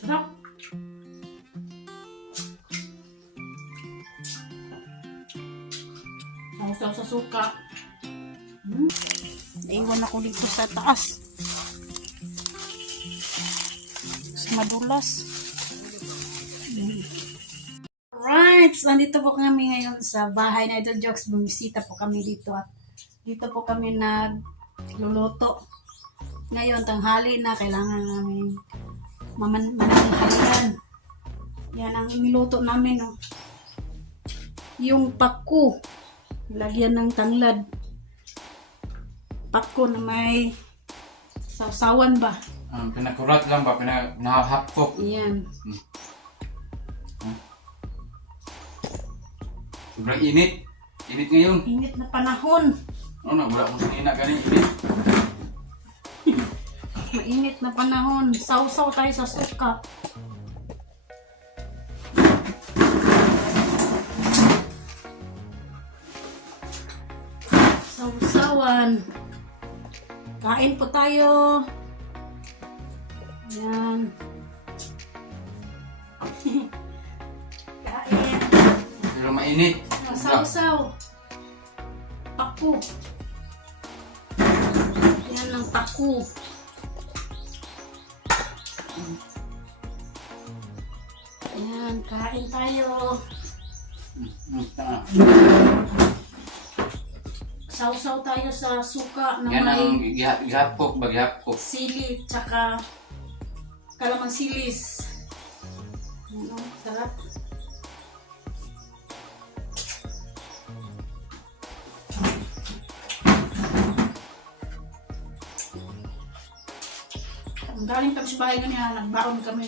Sarap. Sausaw sa suka. Naiwan ako dito sa taas. Mas madulas. Alright, so nandito po kami ngayon sa bahay na Idol Jokes. Bumisita po kami dito at dito po kami nagluluto. Ngayon, tanghali na, kailangan namin mananghalian. Yan ang niluto namin, no. Yung paku, lagyan ng tanglad. Paku na may sausawan ba? Pinakurat lang ba? Pinahapkok. Yan. Sobrang init. Init ngayon. Init na panahon. Ano na, wala akong sinina ganing init. Mainit na panahon. Sausaw tayo sa suka. Sausawan. Kain po tayo. Yan. Kain. Pero mainit. Sausaw. Paku. Yan ang paku. Yan, kain tayo. Sausaw tayo sa suka na Yan ang may gihapkok ba? Gihapkok. sili tsaka kalamansilis. Ano, sarap. Ang galing kami sa bahay ganyan, nagbaon kami.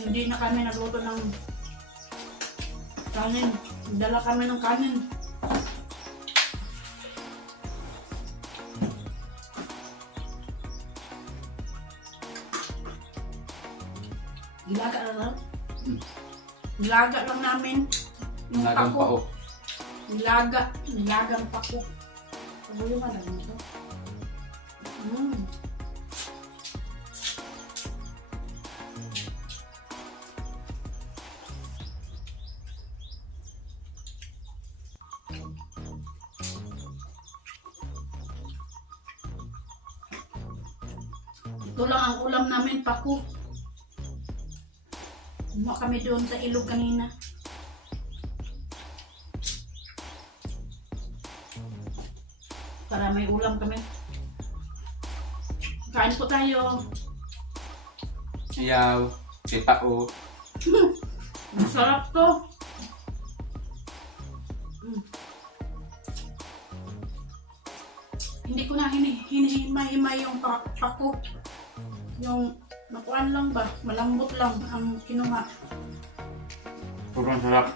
Hindi na kami nagluto ng kanin. Dala kami ng kanin. Ilaga lang. Ilaga lang namin. Yung Nagang pako. pao. Nilagang pako. Ano yung ano ito? Ito lang ang ulam namin, pako. Kumuha kami doon sa ilog kanina. Para may ulam kami. Kain po tayo. Iyaw. Sipao. Masarap to. Hindi ko na hinihimay-himay yung pako. Yung nakuan lang ba? Malambot lang ang kinuha. Sobrang sarap.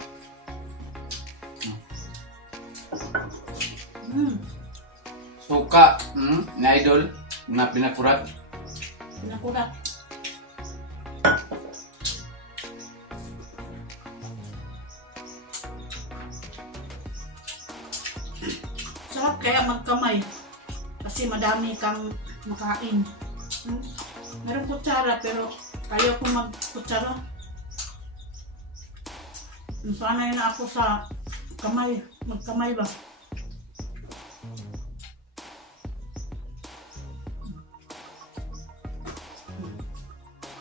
Suka. Na idol. Na pinakurat. Pinakulat. Sarap kaya magkamay. Kasi madami kang makain. Meron kutsara pero ayaw ko magkutsara. Sanay na ako sa kamay. Magkamay ba?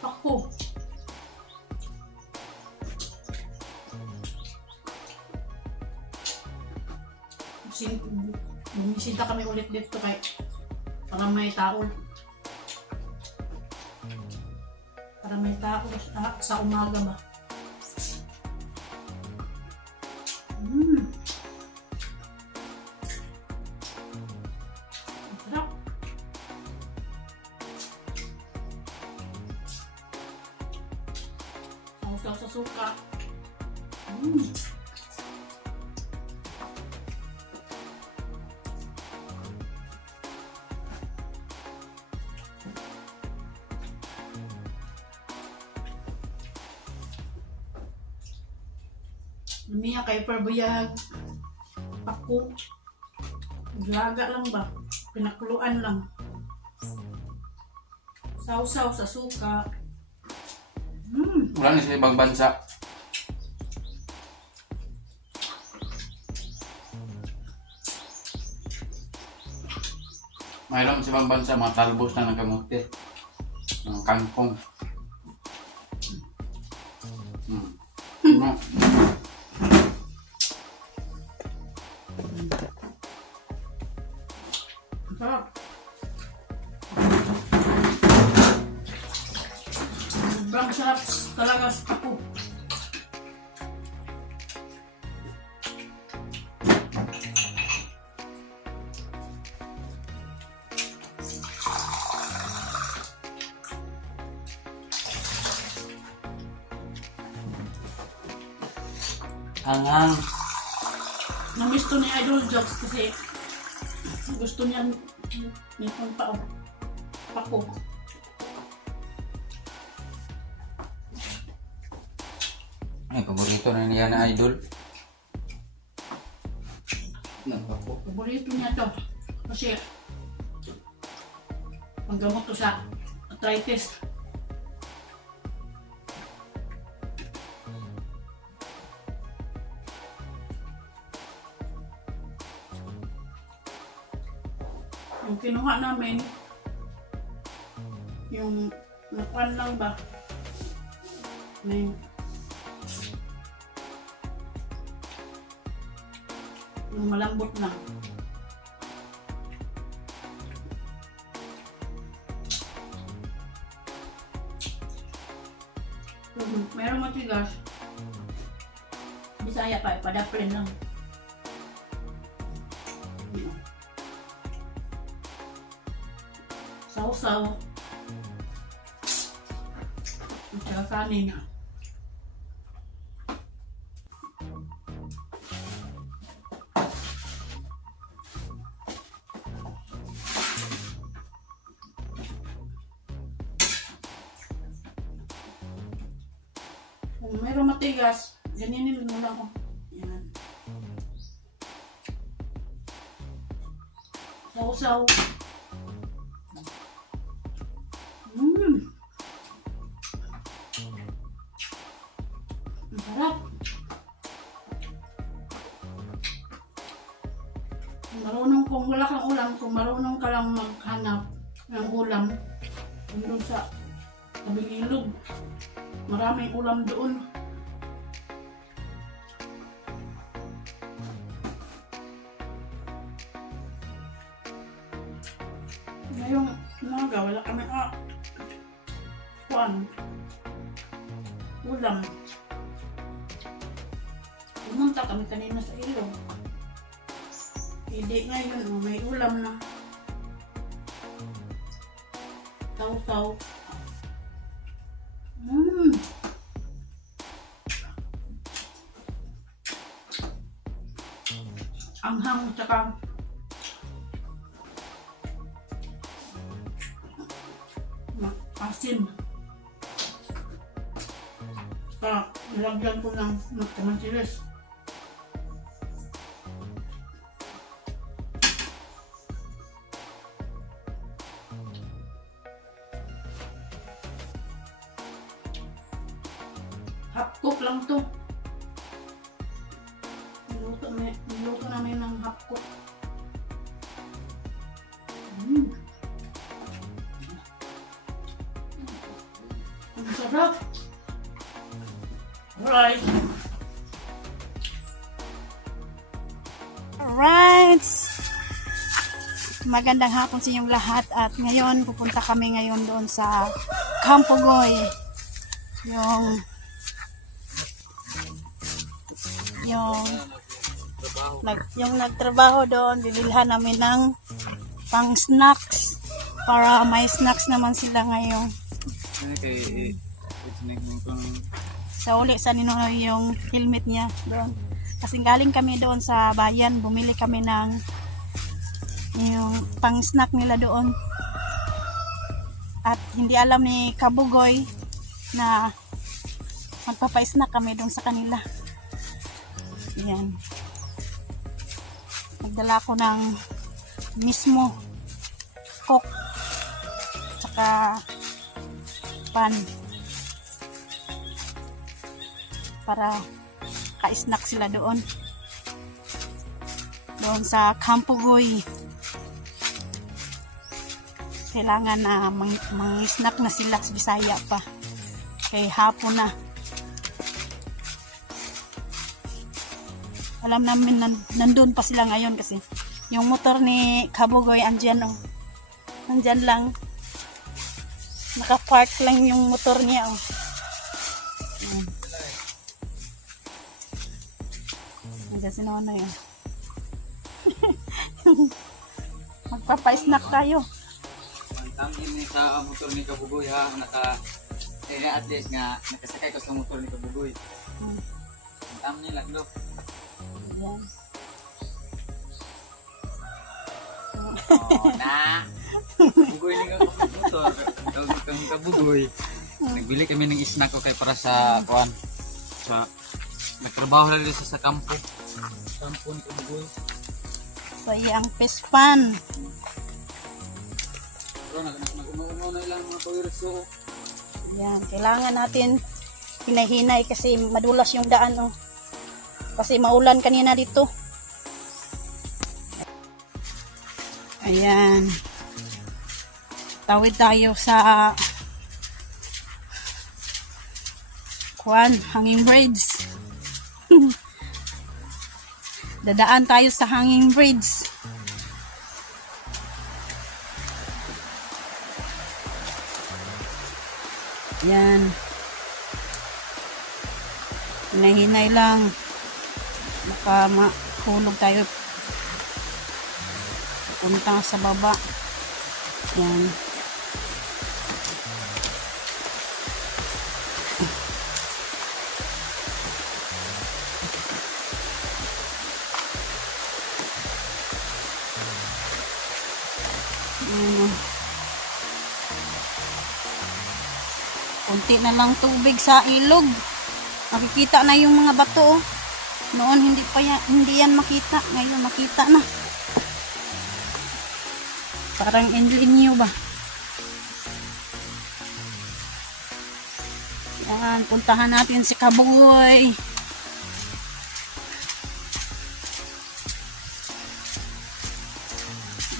Ako. Bumisita kami ulit dito kay para may tao. Para may tao sa umaga ba. Sarap. Sausaw sa suka. Lumiya kay Perbuyag. Ako. Laga lang ba? Pinakuluan lang. Sausaw sa suka. Wala na sa ibang bansa. Mayroon sa ibang bansa, mga talbos na ng kamote. Ng kangkong. Ano? Sarap. Sobrang sarap talaga sa ako. Hanghang. Namiss to ni Idol Jokes kasi gusto niya nitong tao. Ako. Ay, paborito na niya na idol. Nagpako. Paborito niya to. Kasi panggamot to sa arthritis. Yung kinuha namin, yung nakuan lang ba, yung malambot na. Merong matigas. Bisaya pa, padaprin lang. Sausaw. At saka kanin. Kung mayroong matigas, ganyanin mo lang ako. Yan. Sausaw. Ang sarap. Kung wala kang ulam, kung marunong ka lang maghanap ng ulam, doon sa tabing ilog, maraming ulam doon. Ngayong umaga, wala kami ulam. Pumunta kami kanina sa ilog. Hindi ngayon, may ulam na. Taw-taw. Anghang tsaka asin. Nilagyan ko ng kamansilis. Half cook lang to. Niluto namin ng half cook. Ang sarap. Alright. Alright. Magandang hapon sa inyong lahat at ngayon pupunta kami ngayon doon sa Campo Goy. Yung nagtrabaho doon, bibilhan namin ng pang snacks para may snacks naman sila ngayon. Sa uli sa Ninoy yung helmet niya doon. Kasi galing kami doon sa bayan, bumili kami ng yung pang snack nila doon. At hindi alam ni Kabugoy na magpapa-snack kami doon sa kanila. Yan. Nagdala ko ng mismo coke tsaka pan. Para ka-snack sila doon. Doon sa Campugoy. Kailangan na mang-snack na sila sa Bisaya pa. Kay hapon na. Alam namin nandun pa sila ngayon kasi yung motor ni Kabugoy andyan oh. Andyan lang. Naka-park lang yung motor niya oh. Andyan si Nonoy oh. Magpapa-snack tayo. Tamhin ni sa motor ni Kabugoy ha, at least nga nakasakay ko sa motor ni Kabugoy. Tamhin lang do. Yan. Oh, na. Kabugoy ni motor, kang Kabugoy. Nagbili kami ng snack ko kay para sa kuan. Sa nagtrabaho na dito sa kampo. Kampo ni Kabugoy. So, yung pispan. Pero nag-uno na ilang mga pawirso. Yan, kailangan natin hinahinay kasi madulas yung daan oh. Kasi maulan kanina dito. Ayan. Tawid tayo sa hanging bridge. Dadaan tayo sa hanging bridge. Yan. Hinahinay lang. Baka mahulog tayo. Punta sa baba. Yan. Kunti na lang tubig sa ilog. Makikita na yung mga bato. Noon hindi yan makita. Ngayon makita na. Parang inyo ba? Yan, puntahan natin si Kabugoy.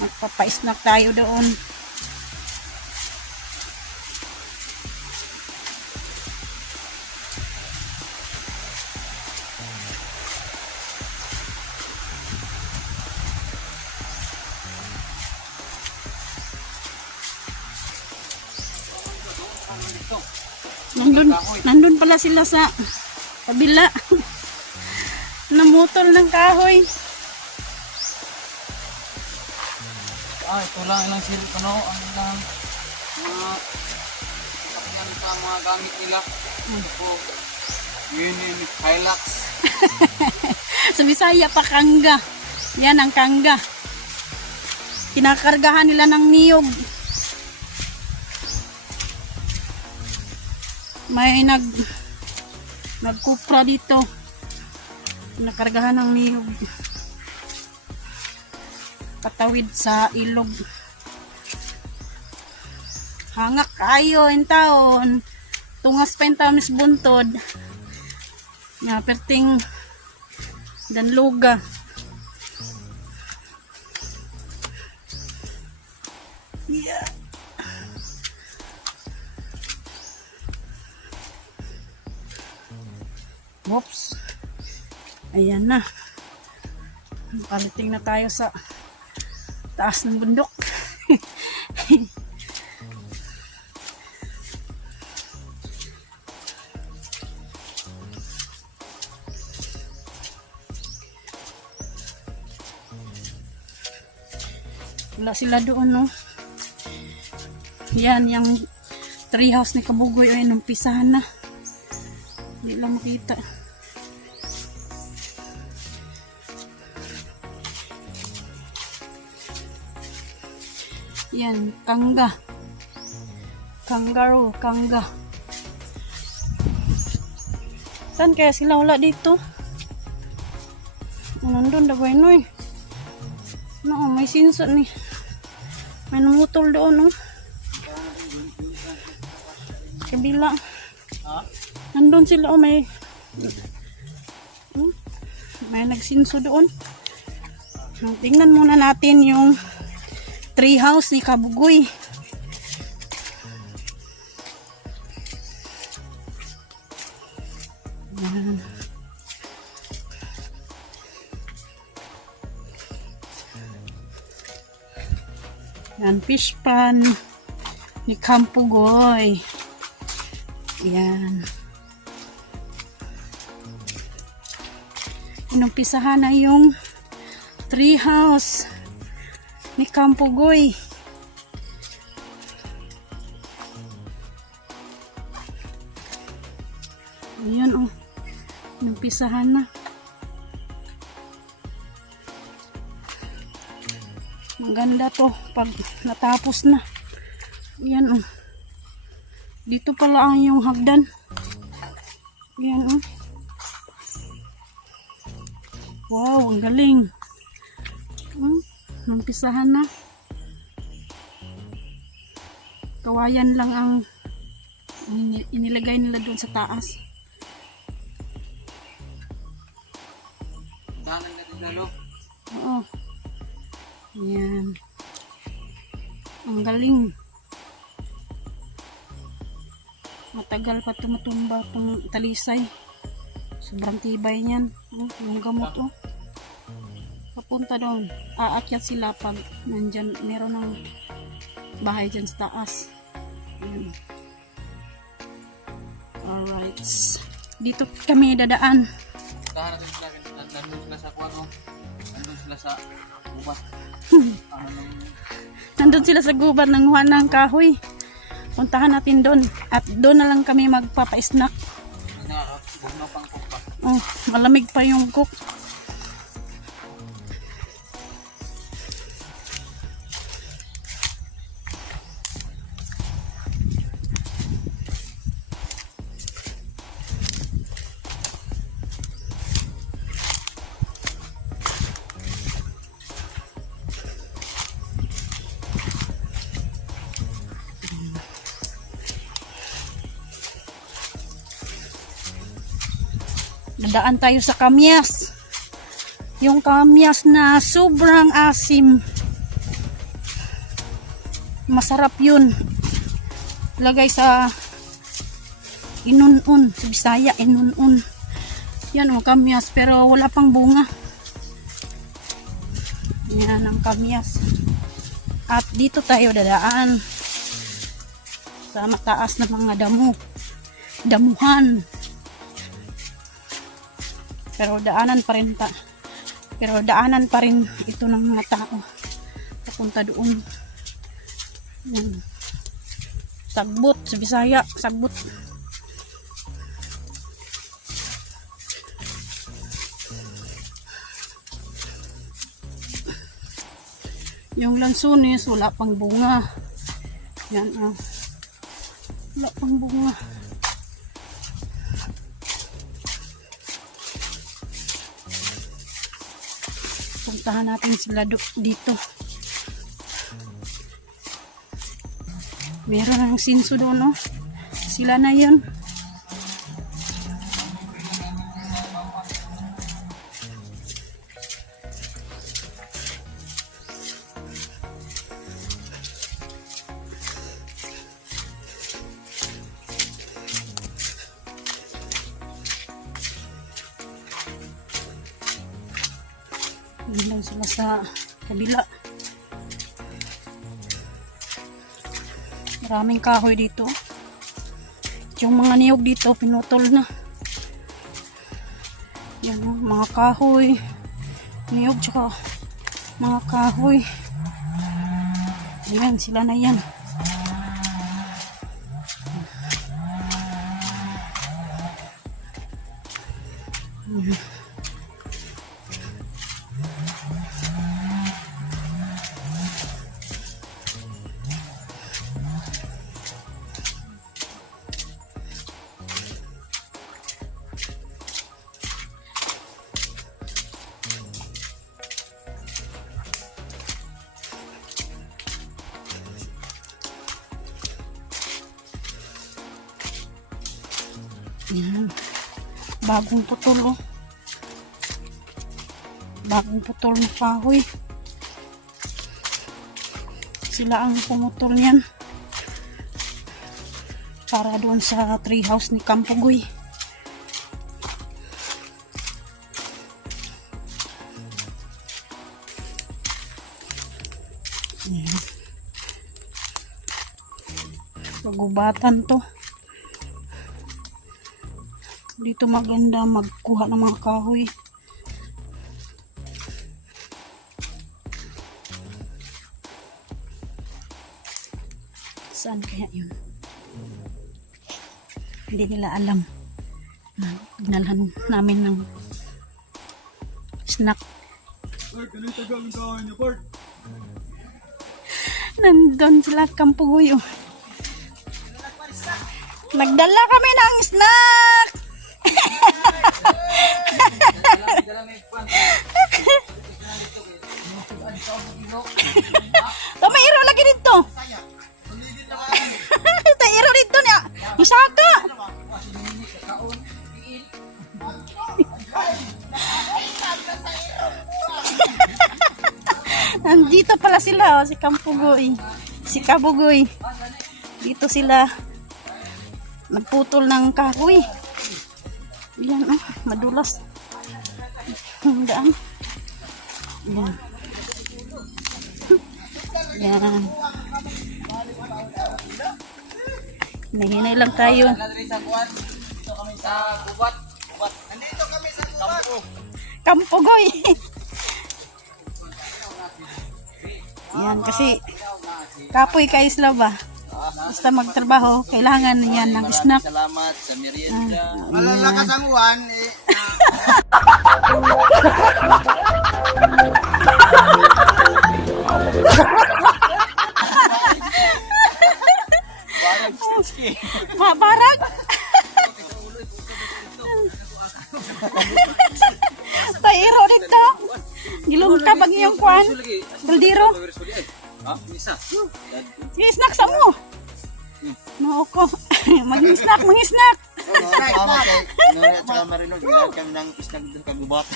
Magpapa-snack tayo doon. Nandun pala sila sa kabila. Namutol ng kahoy. Ito lang ilang silip ano, ang ilang mga sakyan sa mga gamit nila. Ito, yun, Hilux. Sa Bisaya pa kangga. Yan ang kangga. Kinakargahan nila ng niyog. May nagkupra dito. Nakargahan ng niyog. Patawid sa ilog. Hangak kayo in taon. Tungas pa in taon is buntod. Nga perting danluga. Yeah. Oops. Ayan na. Nakarating na tayo sa taas ng bundok. Wala sila doon, no? Yan, yung tree house ni Kabugoy ay numpisahan na. Hindi lang makita. Yan, kangga. Kangaroo, kangga. Saan kaya sila wala dito? Nandun, dagway no eh. No, may sinso ni. May namutol doon, no? kabila. Ha? Nandun sila, oh, may may nagsinso doon. Tingnan muna natin yung tree house ni Kabugoy. Yan. Yan, fish pan ni Kampugoy. Yan. Inumpisahan na yung tree house ni Kampugoy. Ayan, oh. Inumpisahan na. Maganda to pag natapos na. Ayan, oh. Dito pala ang yung hagdan. Ayan, oh. Wow, ang galing. Nampisahan na. Kawayan lang ang inilagay nila doon sa taas. Dahanan natin lalo. Oo. Yan. Ang galing. Matagal pa tumutumba itong talisay. Sobrang tibay niyan. Yung gamot, oh. Papunta doon. Aakyat sila pag nandyan, meron ng bahay dyan sa taas. Ayan. Alright. Dito kami dadaan. Dahanan natin sila. Nandun sila sa kwarto. Nandun sila sa ubat. Nandun sila sa gubat ng ng kahoy. Puntahan natin doon. At doon na lang kami magpapa-snack. Bugnaw pang kupa. Oh, malamig pa yung cook. Nadaan tayo sa kamyas. Yung kamyas na sobrang asim. Masarap yun. Lagay sa inun-un. Sa Bisaya, inun-un. Yan o, kamyas. Pero wala pang bunga. Yan ang kamyas. At dito tayo dadaan. Sa mataas na mga damo. Damuhan. Pero daanan pa rin ito ng mga tao papunta doon. Yan. Sagbot sa Bisaya, sagbot. Yung lansones wala pang bunga. Yan, oh. Wala pang bunga. Puntahan natin sila dito. Meron ng sinso doon, oh. Sila na yun. Yun lang sila sa kabila. Maraming kahoy dito. Yung mga niyog dito pinutol na. Yan, mga kahoy, niyog tsaka mga kahoy. Ayan, sila na yan. Yan. Bagong putol, oh. Bagong putol na kahoy. Sila ang pumutol niyan. Para doon sa treehouse ni Kampugoy. Ayan. Pagubatan to. Dito maganda magkuha ng mga kahoy. Saan kaya yun? Hindi nila alam. Dinalhan namin ng snack. Nandun sila Kampugoy, oh. Nagdala kami ng snack! Tumairo lagi dito. Tumairo dito niya. Isaka. Nandito pala sila, oh, si Kampugoy, si Kabugoy. Dito sila nagputol ng kahoy. Yan, oh, madulas. Daan. Yan. Yan. Nahinay lang tayo. Dito kami sa Gubat. Nandito kami sa Kampo. Kampugoy. Yan, kasi kapoy ka isla ba? Basta magtrabaho, kailangan yan ng snack. Salamat sa merienda. Malalakas ang uwan. Barag? Tairo dito. Gilong ka bang iyong kwan? Baldiro. Ha? Isa. Snack sa mo. No ko. Mag-snack, mag-snack. Salamat kay Noy at saka Marilol. Bilang kami ng isang kagubat.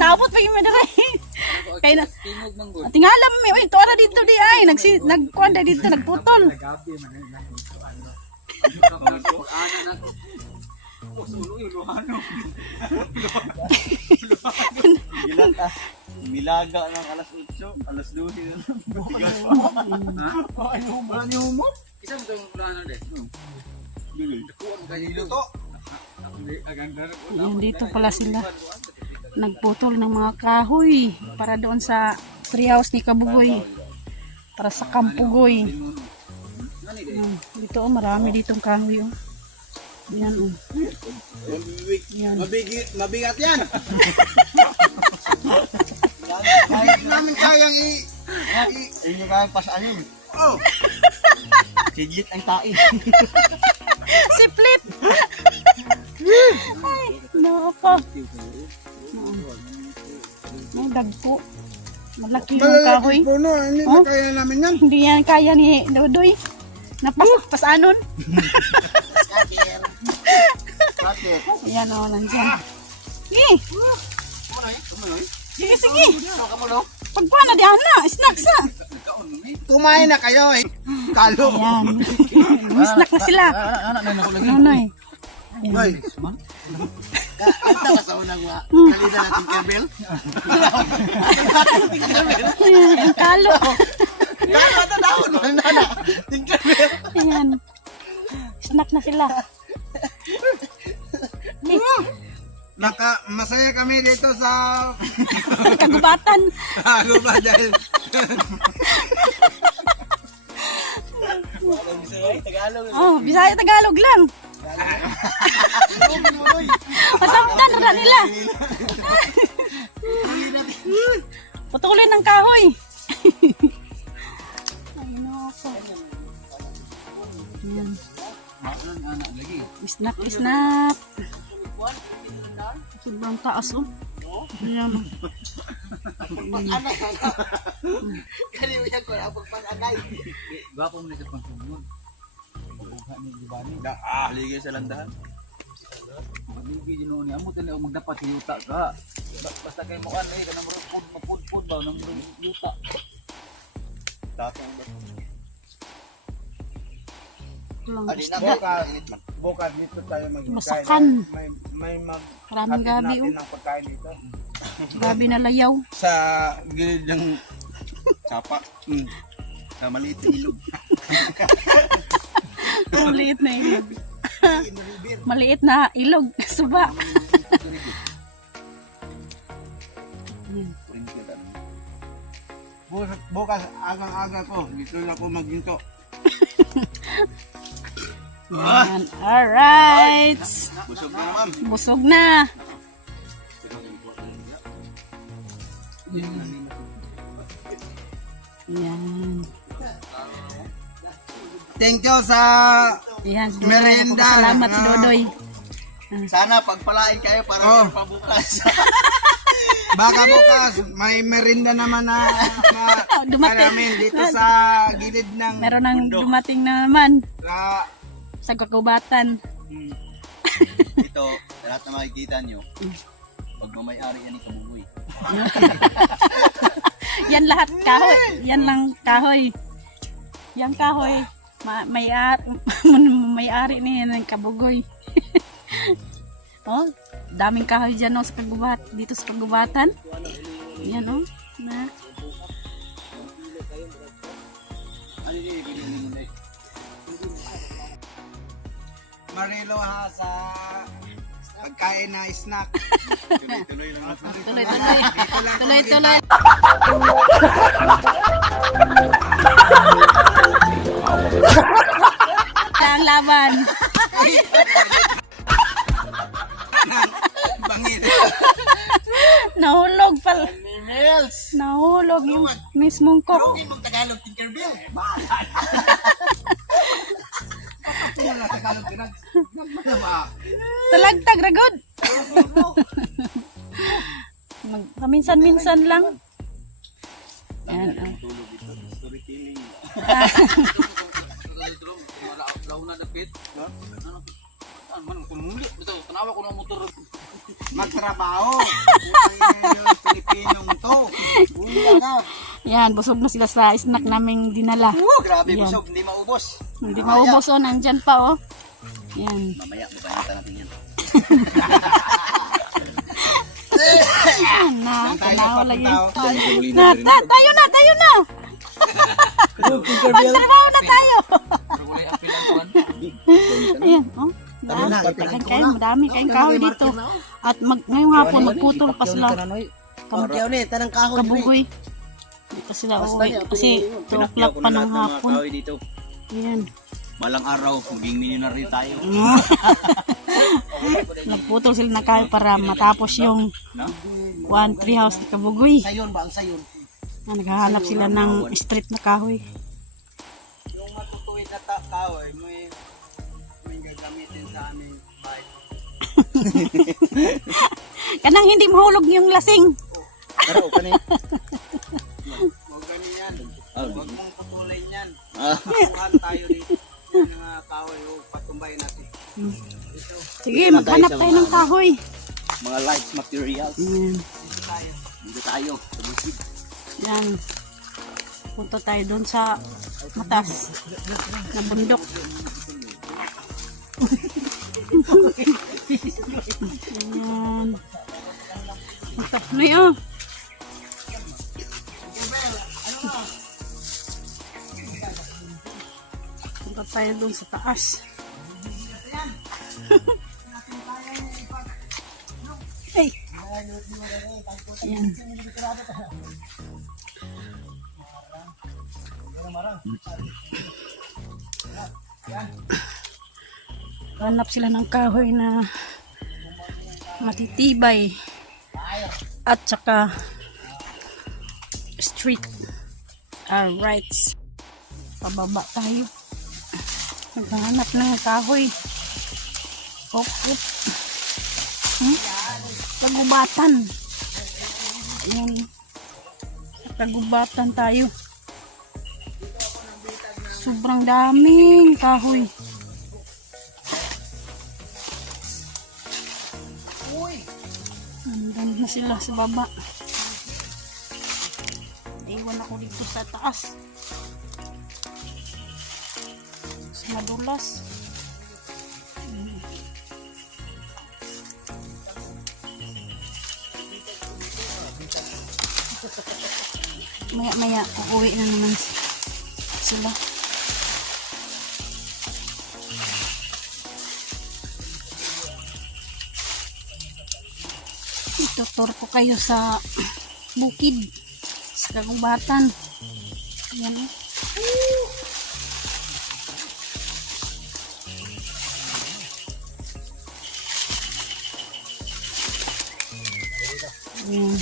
Naabot pa yung madara. Kaya na. Tingog ng good. Tingala mo, oy, tuwa na dito di ay. Nagkuhan na dito, nagputol. Milaga ng alas 8, alas 12 na. Ano mo? Isa mo itong plano de. Nakuha mo kayo to. Yan, dito pala sila. Nagputol ng mga kahoy para doon sa treehouse ni Kabugoy. Para sa Kampugoy. Dito, oh, marami ditong kahoy, oh. Yan, oh. Yan. Mabigat yan. Hindi namin kayang hindi kayang pasaan yun. Oh. Sigit ang tai. Siplit! Ay, nako. May dagpo. Malaki yung kahoy. Puno, hindi Oh? na kaya namin yan. Hindi yan kaya ni Dodoy. Napasanon. Bakit? Ayan, oh, nandyan. Sige. Sige, sige. Pagkuha na diyan na. Snacks na. Kumain na kayo eh. Kalo. Ayan. Snack na sila. Nanay. Hoy. Ito ka sa unang wa. Kalida natin kabel. Ang kalo. Kalo ito daon. Nana. Ting kabel. Ayan. Snack na sila. Masaya kami dito sa Kagubatan. Bago ba dahil Oh, Bisaya Tagalog lang. Masaktan na nila. Putulin ng kahoy. Ay, nako. Ayan. Snap, snap. Sobrang taas, oh. Ayan, oh. Kalimutan ko na pagpag-anay. Gwapo mo na sa pangsunod. Ligay sa landahan. Magbigay din ni amo tani magdapat yuta ka. Basta kay mo ano kana mo mapud ba nang yuta. Tatang ba? Walang Adi gusto. na Bukas dito tayo mag-kain. Masakan. May mag Maraming gabi natin oh. ng pagkain dito. Gabi na layaw. sa gilid ng sapa. Na maliit na ilog. Maliit na ilog. Maliit na ilog. Suba. Bukas agang-aga ko. Dito na ako maghinto. Yan. Alright. Busog na naman. Busog na. Yan. Thank you sa Yan. Merienda. Salamat si Dodoy. sana pagpalain kayo para Oh. pabukas. Baka bukas may merinda naman na Dumating. namin dito sa gilid ng Meron nang dumating na naman sa sa kagubatan. Ito, lahat na makikita nyo. Pag mamayari yan ni Kabugoy. Yan lahat kahoy. Yan lang kahoy. Yan kahoy. May-ari niya ng kabugoy. Oh, daming kahoy dyan oh, sa kagubat. Dito sa kagubatan. Yan oh. Na. Marilo ha sa pagkain na snack. Tuloy-tuloy lang natin. Tuloy-tuloy. Tuloy-tuloy. Ang laban. Bangin. Nahulog pala. Mills! Nahulog yung mismong kok. Mong Tagalog Tinkerbell. Wala sa kalog pinag. Talagtag ragod. Paminsan-minsan lang. Yan. Tulog ito. Storytelling. Law na dapit. Man kun muli bitaw tanawa ko ng motor. Magtrabaho. Utang yung Pilipinong to. Una ka. Yan, busog na sila sa snack naming dinala. Grabe, Yan. busog. Hindi maubos. Hindi maubos oh, nandyan pa oh. Yan. Mamaya, babayatan natin yan. Yan na, tanaw lagi. Tinkerbell. Tayo na! Magtrabaho na tayo! Pero wala apil ang kuan. Ayan, oh. Dahan kayo, madami kayong kahoy dito. At ngayong hapon, magputol pa sila. Kabugoy. Dito sila uwi. Kasi 2 o'clock pa ng hapon. Dito. Ayan. Malang araw, maging millionaire tayo. Nagputol sila na kahoy para matapos yung tree house na Kabugoy. Sayon ba ang sayon? Naghahanap sila ng street na kahoy. Yung matutuwid na tao ay may gagamitin sa aming bahay. Kanang hindi mahulog yung lasing. Pero, kanina. Huwag ganun yan. Ah, Huwag mong putulin yan. Ah. Kuhan tayo dito. Yung mga kahoy o patumbay natin. Sige, maghanap tayo ng kahoy. Mga light materials. Ayan. Dito tayo. Sa bukid. Yan. Punta tayo doon sa matas na bundok. Ayan. Punta. Ano yun? Punta tayo doon sa taas. Hey. Ayan. Hanap sila ng kahoy na matitibay at saka street. Alright. Pababa tayo. Naghahanap ng kahoy. Hop, hop. Kagubatan. Ayan. Sa kagubatan tayo. Sobrang daming kahoy. Doon na sila sa baba. Iwan ako dito sa taas. Sa madulas. Maya-maya, uuwi na naman sila. Itutur ko kayo sa bukid, sa kagubatan. Yan eh. Ayan.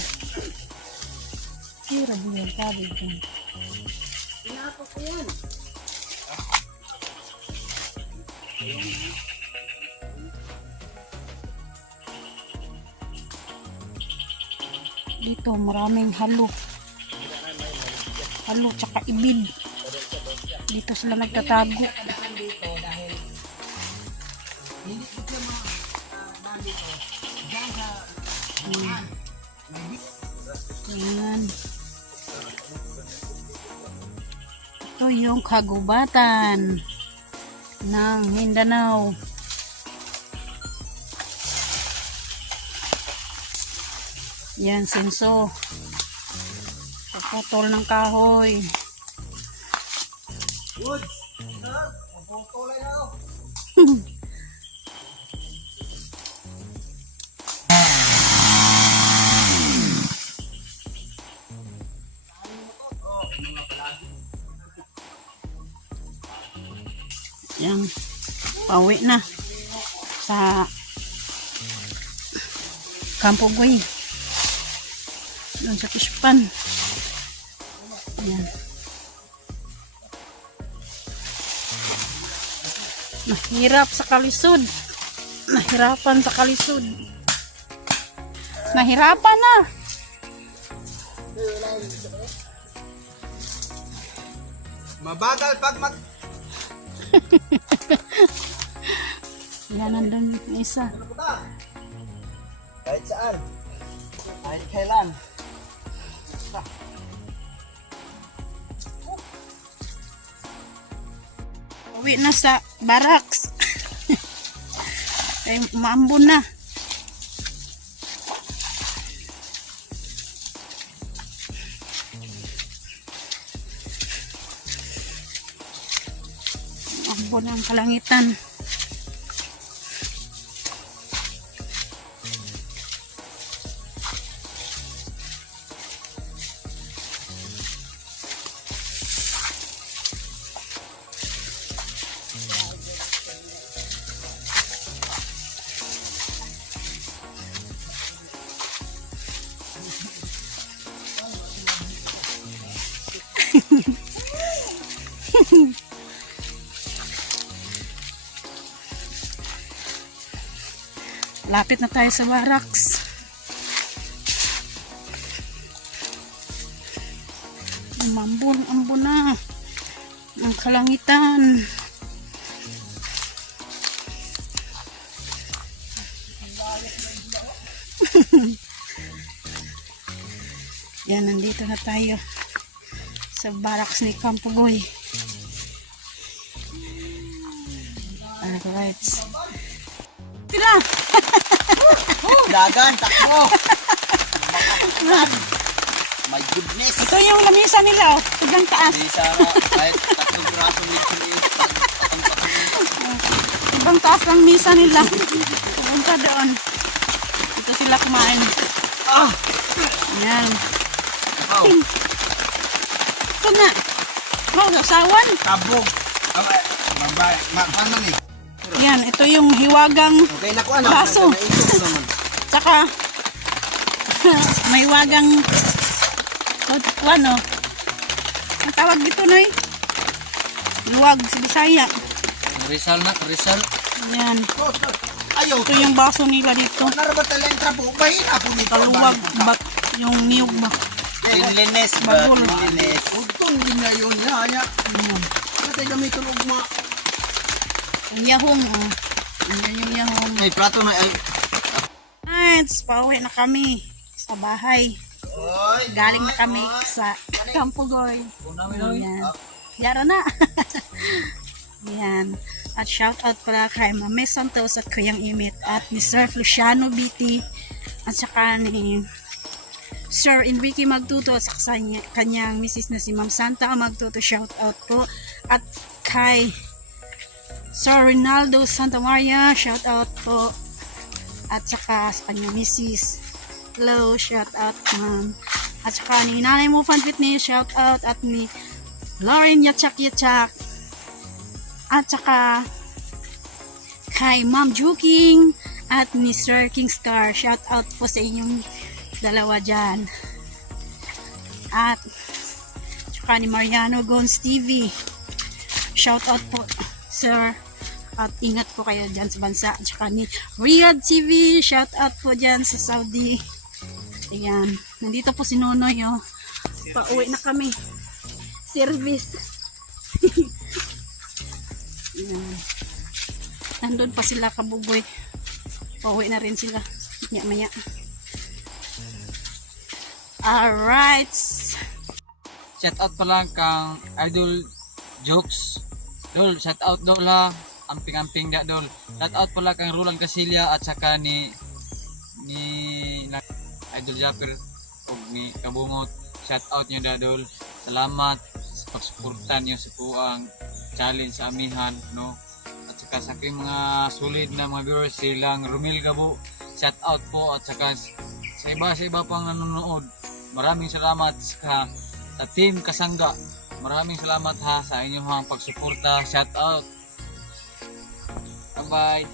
Kira bilang sabi dyan. Dito maraming halo. Halo tsaka ibid. Dito sila nagtatago. Ayan. Ito yung kagubatan ng Mindanao. Yan, sinso. Paputol ng kahoy. Yan, pauwi na sa Campo Guay. Doon sa Kispan. Yan. Nahirap sa kalisod. Nahirapan sa kalisod. Nahirapan na. Mabagal pag Yan, nandun yung isa. kahit saan. Kahit kailan. Uwi na sa barracks. Ay, maambon na. Maambon ang kalangitan. Lapit na tayo sa barracks. Ambon na ang kalangitan. Yan, nandito na tayo sa barracks ni Campo Guay. Alright. Sila! Dagan, takbo! My goodness! Ito yung lamisa nila, oh. Sobrang taas. Di sa kahit 3 braso liit. Sobrang taas ng misa nila. Pumunta doon. Ito sila kumain. Ah! Yan. Wow! Ito nga. Wow, sawan. Kabog! Ano eh? Yan, ito yung hiwagang Okay na ko ano? baso. Tsaka, may hiwagang ano, ang tawag dito na eh. Luwag sa Bisaya. Rizal na, Rizal. Yan. Ayaw! Ito yung baso nila dito. Narabat na lang trapo. Bahin ako nito. Kaluwag, yung niyog ba. Tinlinis ba? Bagol. Tinlinis. Ugtong din na yun. Haya. Yan. Natay gamitin ugma. Yung yahong, oh. Yan yung yahong. May plato na ay. Nice, pauwi na kami. sa bahay. Galing na kami sa Campugoy. Ayan. Yara na. Ayan. At shout out pala kay Mame Santos at Kuyang Imit at ni Sir Luciano BT at saka ni Sir Enrique Magtuto at sa kanyang misis na si Ma'am Santa Magtuto, shout out po. At kay Sir Rinaldo Santa Maria, shout out po. At saka sa kanyang misis, hello, shout out ma'am. At saka ni Nanay Mo Fan Fitness, shout out. At ni Lauren Yatchak Yatchak. At saka kay Ma'am Juking at ni Sir King Scar, shout out po sa inyong dalawa dyan. At saka ni Mariano Gons TV, shout out po sir, at ingat po kayo dyan sa bansa. At saka ni Riyadh TV, shout out po dyan sa Saudi. Ayan, nandito po si Nonoy, oh. Pauwi na kami, service. Ayan. Nandun pa sila Kabugoy, pauwi na rin sila maya. Alright. Shout out pa lang kang Idol Jokes. Dol, shout out dol ha. Amping-amping da dol. Shout out pala kang Roland Casillas at saka ni Idol Japper ug ni Kabungot. Shout out nyo da dol. Salamat sa pagsuporta nyo sa puang challenge sa amihan, no. At saka sa aking mga solid na mga viewers, silang Romel Gabo. Shout out po at saka sa iba pang nanonood. Maraming salamat sa Team Kasangga. Maraming salamat ha sa inyong pagsuporta. Shout out. Bye bye.